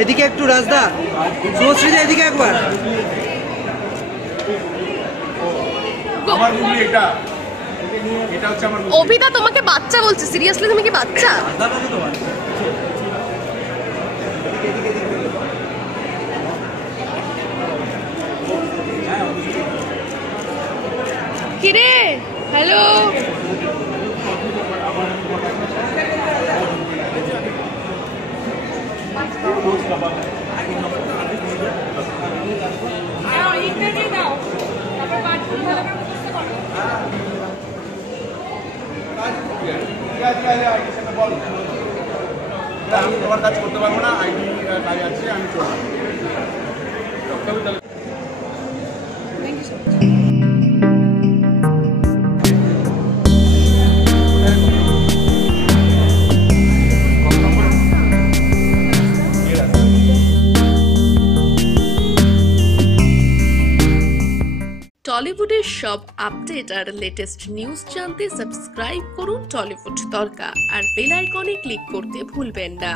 এদিকে একটু রাজদা শুভশ্রীদা এদিকে একবার। আমার মুভি এটা এটা হচ্ছে আমার অভিদা তোমাকে বাচ্চা বলছে সিরিয়াসলি তুমি কি বাচ্চা? কিরে? হ্যালো আমি তোমার কাজ করতে পারব না আইডি কাজ আছে আমি চলবো টলিউডের সব আপডেট আর লেটেস্ট নিউজ জানতে সাবস্ক্রাইব করুন টলিউড তরকা আর বেল আইকনে ক্লিক করতে ভুলবেন না।